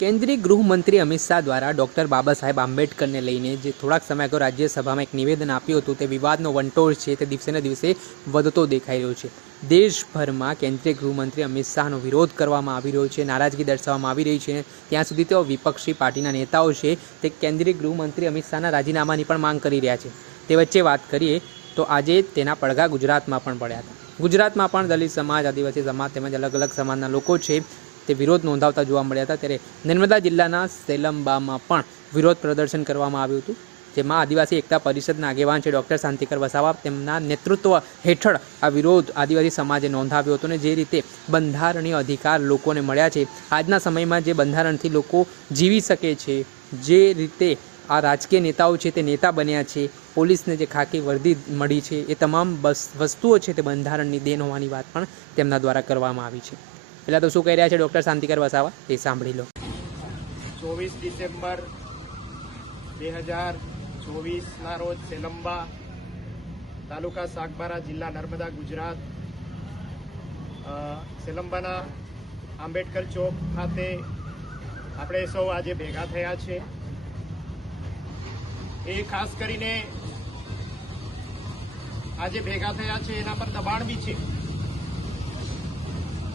કેન્દ્રીય ગૃહમંત્રી અમિત શાહ દ્વારા ડૉક્ટર બાબા સાહેબ આંબેડકરને લઈને જે થોડાક સમય અગાઉ રાજ્યસભામાં એક નિવેદન આપ્યું હતું તે વિવાદનો વંટોળ છે તે દિવસેને દિવસે વધતો દેખાઈ રહ્યો છે. દેશભરમાં કેન્દ્રીય ગૃહમંત્રી અમિત શાહનો વિરોધ કરવામાં આવી રહ્યો છે, નારાજગી દર્શાવવામાં આવી રહી છે. ત્યાં સુધી તેઓ વિપક્ષી પાર્ટીના નેતાઓ છે તે કેન્દ્રીય ગૃહમંત્રી અમિત શાહના રાજીનામાની પણ માંગ કરી રહ્યા છે. તે વચ્ચે વાત કરીએ તો આજે તેના પડઘા ગુજરાતમાં પણ પડ્યા હતા. ગુજરાતમાં પણ દલિત સમાજ, આદિવાસી સમાજ તેમજ અલગ અલગ સમાજના લોકો છે તે વિરોધ નોંધાવતા જોવા મળ્યા હતા. ત્યારે નર્મદા જિલ્લાના સેલંબામાં પણ વિરોધ પ્રદર્શન કરવામાં આવ્યું હતું, જેમાં આદિવાસી એકતા પરિષદના આગેવાન છે ડૉક્ટર શાંતિકર વસાવા, તેમના નેતૃત્વ હેઠળ આ વિરોધ આદિવાસી સમાજે નોંધાવ્યો હતો. અને જે રીતે બંધારણીય અધિકાર લોકોને મળ્યા છે, આજના સમયમાં જે બંધારણથી લોકો જીવી શકે છે, જે રીતે આ રાજકીય નેતાઓ છે તે નેતા બન્યા છે, પોલીસને જે ખાકી વર્દી મળી છે, એ તમામ વસ્તુઓ છે તે બંધારણની દેન હોવાની વાત પણ તેમના દ્વારા કરવામાં આવી છે. પહેલાં તો શું કહી રહ્યા છે ડૉક્ટર શાંતિકર વસાવા એ સાંભળી લો. 24 ડિસેમ્બર 2024ના રોજ સેલંબા તાલુકા સાગબારા જિલ્લા નર્મદા ગુજરાત સેલંબાના આંબેડકર ચોક ખાતે આપણે સૌ આજે ભેગા થયા છે. એ ખાસ કરીને આજે ભેગા થયા છે એના પર દબાણ બી છે.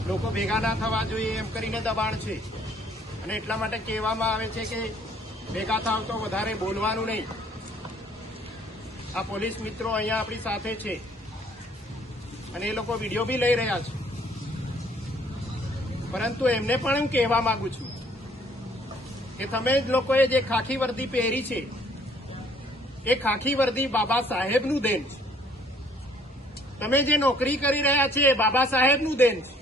લોકો ભેગા ના થવા જોઈએ એમ કરીને દબાણ છે, અને એટલા માટે કહેવામાં આવે છે કે ભેગા થાવ તો વધારે બોલવાનું નહીં. આ પોલીસ મિત્રો અહીંયા આપણી સાથે છે અને એ લોકો વિડીયો બી લઈ રહ્યા છે, પરંતુ એમને પણ હું કહેવા માંગુ છું કે તમે જ લોકોએ જે ખાખી વર્દી પહેરી છે એ ખાખી વર્દી બાબા સાહેબનું દેન છે. તમે જે નોકરી કરી રહ્યા છે એ બાબા સાહેબનું દેન છે.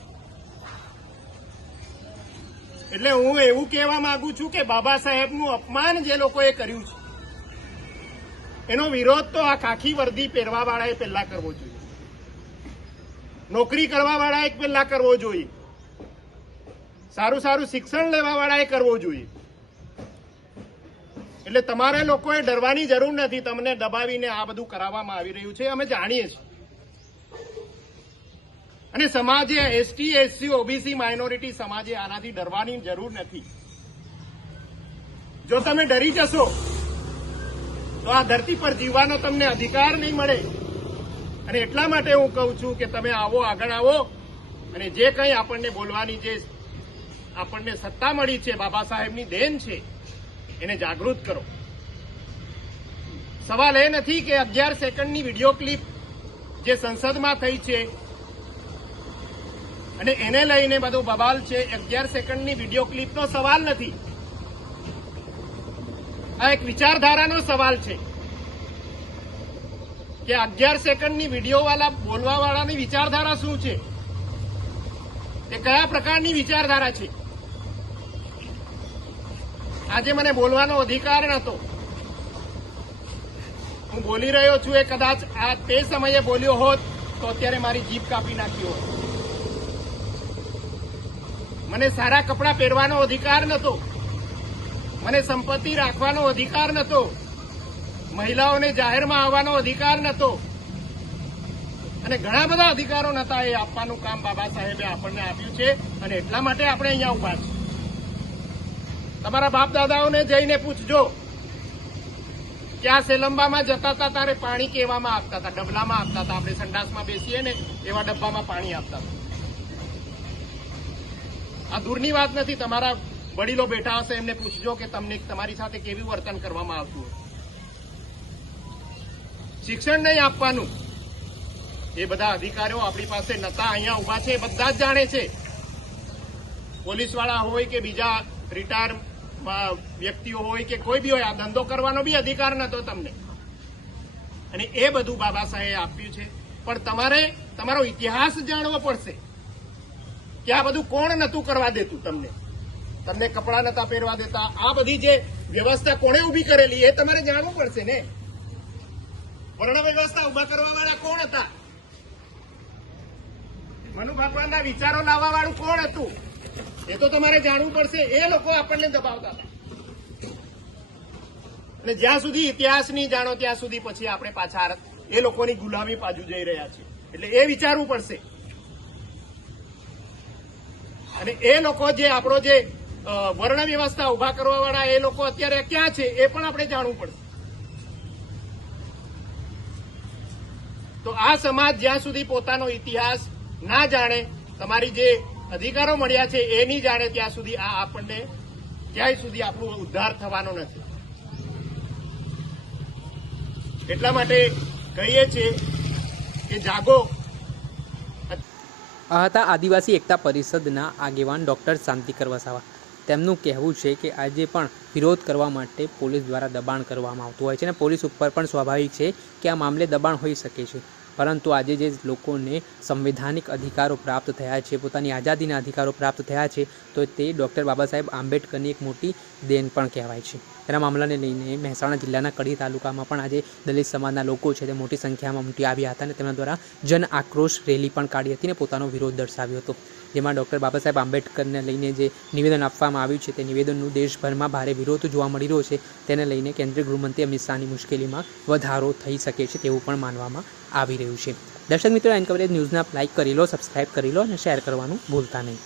એટલે હું એવું કહેવા માંગુ છું કે બાબા સાહેબનું અપમાન જે લોકોએ કર્યું છે એનો વિરોધ તો આ ખાખી વર્દી પહેરવા વાળાએ પહેલા કરવો જોઈએ, નોકરી કરવા વાળાએ પહેલા કરવો જોઈએ, સારું સારું શિક્ષણ લેવા વાળાએ કરવો જોઈએ. એટલે તમારે લોકોએ ડરવાની જરૂર નથી. તમને દબાવીને આ બધું કરાવવામાં આવી રહ્યું છે, અમે જાણીએ છીએ. અને સમાજે એસટી, એસસી, ઓબીસી, માઇનોરિટી સમાજે આનાથી ડરવાની જરૂર નથી. જો તમે ડરી જશો તો આ ધરતી પર જીવવાનો તમને અધિકાર નહીં મળે. અને એટલા માટે હું કહું છું કે તમે આવો, આગળ આવો, અને જે કંઈ આપણને બોલવાની જે આપણને સત્તા મળી છે, બાબા સાહેબની દેન છે, એને જાગૃત કરો. સવાલ એ નથી કે 11 સેકન્ડની વિડીયો ક્લિપ જે સંસદમાં થઈ છે અને એને લઈને બધો બવાલ છે. 11 સેકન્ડની વિડીયો ક્લિપનો સવાલ નથી, આ એક વિચારધારાનો સવાલ છે કે 11 સેકન્ડની વિડીયો વાળા બોલવા વાળાની વિચારધારા શું છે, તે કયા પ્રકારની વિચારધારા છે. આજે મને બોલવાનો અધિકાર નહોતો, હું બોલી રહ્યો છું. એ કદાચ આ તે સમયે બોલ્યો હોત તો અત્યારે મારી જીભ કાપી નાખી હોત. મને સારા કપડાં પહેરવાનો અધિકાર નહોતો, મને સંપત્તિ રાખવાનો અધિકાર નહોતો, મહિલાઓને જાહેરમાં આવવાનો અધિકાર નહોતો, અને ઘણા બધા અધિકારો નહોતા. એ આપવાનું કામ બાબા સાહેબે આપણને આપ્યું છે, અને એટલા માટે આપણે અહીંયા ઉભા છીએ. તમારા બાપ દાદાઓને જઈને પૂછજો કે આ સેલંબામાં જતા હતા ત્યારે પાણી કેવામાં આપતા હતા? ડબલામાં આપતા હતા. આપણે સંડાસમાં બેસીએ ને એવા ડબ્બામાં પાણી આપતા હતા. આ દૂરની વાત નથી. તમારા વડીલો બેઠા હશે, એમને પૂછજો કે તમને તમારી સાથે કેવી વર્તન કરવામાં આવતું હોય. શિક્ષણ નહીં આપવાનું, એ બધા અધિકારીઓ આપણી પાસે નતા. અહીંયા ઉભા છે, બધા જ જાણે છે. પોલીસવાળા હોય કે બીજા રિટાયર વ્યક્તિઓ હોય કે કોઈ બી હોય, આ ધંધો કરવાનો બી અધિકાર નતો તમને. અને એ બધું બાબા સાહેબે આપ્યું છે. પણ તમારે તમારો ઇતિહાસ જાણવો પડશે કે આ બધું કોણ નતું કરવા દેતું. તમને કપડાં નતા પહેરવા દેતા. આ બધી જે વ્યવસ્થા કોણે ઉભી કરેલી એ તમારે જાણવું પડશે ને. વર્ણ વ્યવસ્થા ઉભા કરવા વાળા કોણ હતા? મનુ ભગવાનના વિચારો લાવવા વાળું કોણ હતું? એ તો તમારે જાણવું પડશે. એ લોકો આપણને દબાવતા હતા. અને જ્યાં સુધી ઇતિહાસ નહીં જાણો ત્યાં સુધી પછી આપણે પાછા એ લોકોની ગુલામી બાજુ જઈ રહ્યા છીએ. એટલે એ વિચારવું પડશે. અને એ લોકો જે આપણો જે વર્ણ વ્યવસ્થા ઉભા કરવાવાળા એ લોકો અત્યારે ક્યાં છે એ પણ આપણે જાણવું પડશે. તો આ સમાજ જ્યાં સુધી પોતાનો ઇતિહાસ ના જાણે, તમારી જે અધિકારો મળ્યા છે એ નહીં જાણે, ત્યાં સુધી આ આપણને ક્યાંય સુધી આપણો ઉદ્ધાર થવાનો નથી. એટલા માટે કહીએ છીએ કે જાગો. આ હતા આદિવાસી એકતા પરિષદના આગેવાન ડૉક્ટર શાંતિકર વસાવા. તેમનું કહેવું છે કે આજે પણ વિરોધ કરવા માટે પોલીસ દ્વારા દબાણ કરવામાં આવતું હોય છે અને પોલીસ ઉપર પણ સ્વાભાવિક છે કે આ મામલે દબાણ હોઈ શકે છે, પરંતુ આજે જે લોકોને સંવૈધાનિક અધિકારો પ્રાપ્ત થયા છે, પોતાની આઝાદીના અધિકારો પ્રાપ્ત થયા છે, તો તે ડૉક્ટર બાબા સાહેબ આંબેડકરની એક મોટી દેન પણ કહેવાય છે. તેના મામલાને લઈને મહેસાણા જિલ્લાના કડી તાલુકામાં પણ આજે દલિત સમાજના લોકો છે તે મોટી સંખ્યામાં ઉમટી આવ્યા હતા અને તેમના દ્વારા જન આક્રોશ રેલી પણ કાઢી હતી અને પોતાનો વિરોધ દર્શાવ્યો હતો, જેમાં ડૉક્ટર બાબા સાહેબ આંબેડકરને લઈને જે નિવેદન આપવામાં આવ્યું છે તે નિવેદનનું દેશભરમાં ભારે વિરોધ જોવા મળી રહ્યો છે. તેને લઈને કેન્દ્રીય ગૃહમંત્રી અમિત શાહની મુશ્કેલીમાં વધારો થઈ શકે છે તેવું પણ માનવામાં આવી રહ્યું છે. દર્શક મિત્રો, એન કવરેજ ન્યૂઝને આપ લાઇક કરી લો, સબસ્ક્રાઇબ કરી લો અને શેર કરવાનું ભૂલતા નહીં.